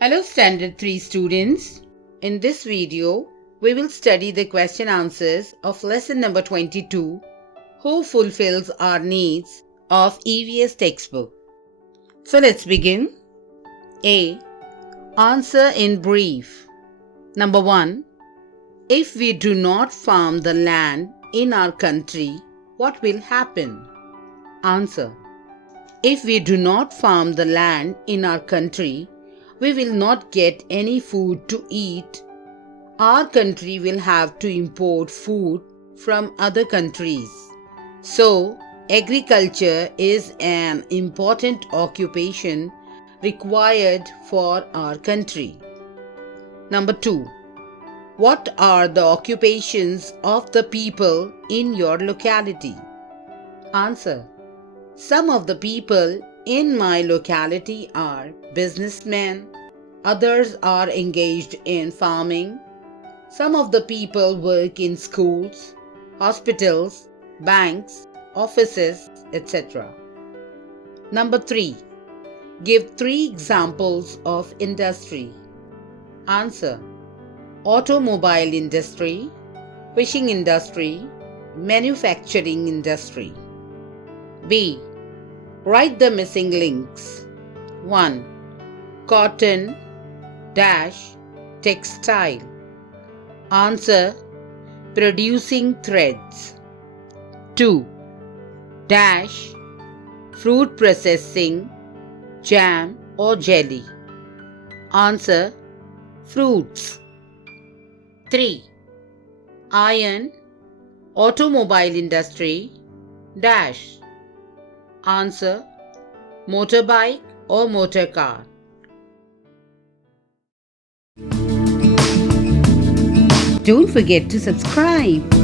Hello Standard 3 students. In this video, we will study the question answers of lesson number 22, Who Fulfills Our Needs of EVS textbook. So let's begin. A. Answer in brief. Number 1. If we do not farm the land in our country, what will happen? Answer. If we do not farm the land in our country, we will not get any food to eat. Our country will have to import food from other countries. So, agriculture is an important occupation required for our country. Number 2. What are the occupations of the people in your locality? Answer. Some of the people in my locality are businessmen, others are engaged in farming. Some of the people work in schools, hospitals, banks, offices, etc. Number 3. Give 3 examples of industry. Answer. Automobile industry, fishing industry, manufacturing industry. B. Write the missing links. 1. Cotton dash textile. Answer. Producing threads. 2. Dash fruit processing, jam or jelly. Answer. Fruits. 3. Iron, automobile industry, dash. Answer. Motorbike or motor car. Don't forget to subscribe.